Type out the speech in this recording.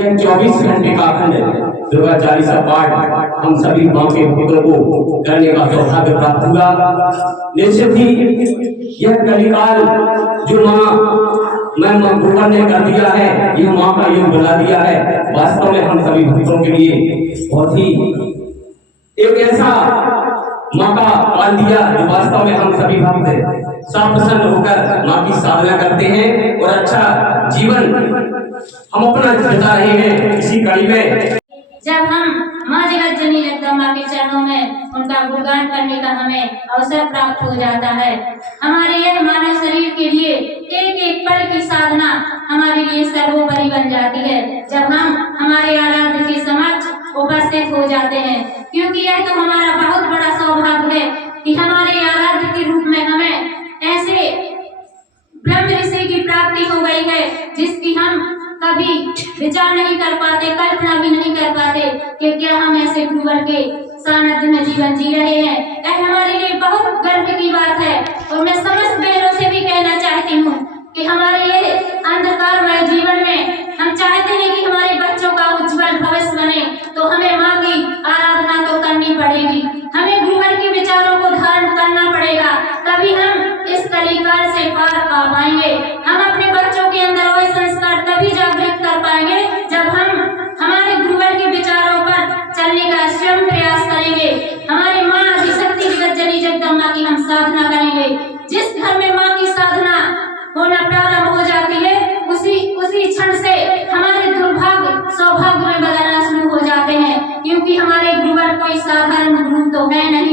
यह 24 घंटे का अखंड दुर्गा चालीसा पाठ हम सभी माँ के पुत्रों को करने का सौभाग्य प्राप्त हुआ। निश्चित ही यह कलिकाल जो माँ गुरुवर ने कर दिया है, यह माँ का युग बना दिया है। वास्तव में हम सभी भक्तों के लिए बहुत ही एक ऐसा माँ का काल दिया जो वास्तव में हम सभी भक्त सब प्रसन्न होकर माँ की साधना करते हैं और अच्छा जीवन हम अपना बिता रहे हैं इसी कड़ी में। जब हम माँ जगत जननी जगदम्बा के चरणों में उनका गुणगान करने का हमें अवसर प्राप्त हो जाता है। हमारे यह मानव शरीर के लिए एक एक पल की साधना हमारे लिए सर्वोपरि बन जाती है जब हम हमारे आराध्य के समक्ष उपस्थित हो जाते हैं, क्योंकि यह तो हमारा बहुत बड़ा सौभाग्य है कि हमारे आराध्य के रूप में हमें ऐसे ब्रह्म ऋषि की प्राप्ति हो गई है जिसकी हम कभी विचार नहीं कर पाते, कल्पना भी नहीं कर पाते कि क्या हम ऐसे गुरुवर के सानिध्य में जीवन जी रहे हैं। यह हमारे लिए बहुत गर्व की बात है और मैं समस्त बहनों से भी कहना चाहती हूँ कि हमारे ये अंधकारमय जीवन में हम चाहते हैं कि हमारे बच्चों का उज्जवल भविष्य बने, तो हमें माँ की आराधना तो करनी पड़ेगी, हमें गुरुवर के विचारों को धारण करना पड़ेगा, तभी हम इस कलिकाल से पार पा पाएंगे। हम अपने बच्चों के अंदर वही संस्कार तभी जागृत कर पाएंगे जब हम हमारे गुरुवर के विचारों पर चलने का स्वयं प्रयास करेंगे। हमारी माँ आदिशक्ति जगत जननी जगदम्बा की हम साधना करेंगे। जिस घर में माँ की साधना होना प्रारंभ हो जाती है उसी क्षण से हमारे दुर्भाग्य सौभाग्य में बदलना शुरू हो जाते हैं, क्योंकि हमारे गुरुवर कोई साधारण गुरु तो है नहीं।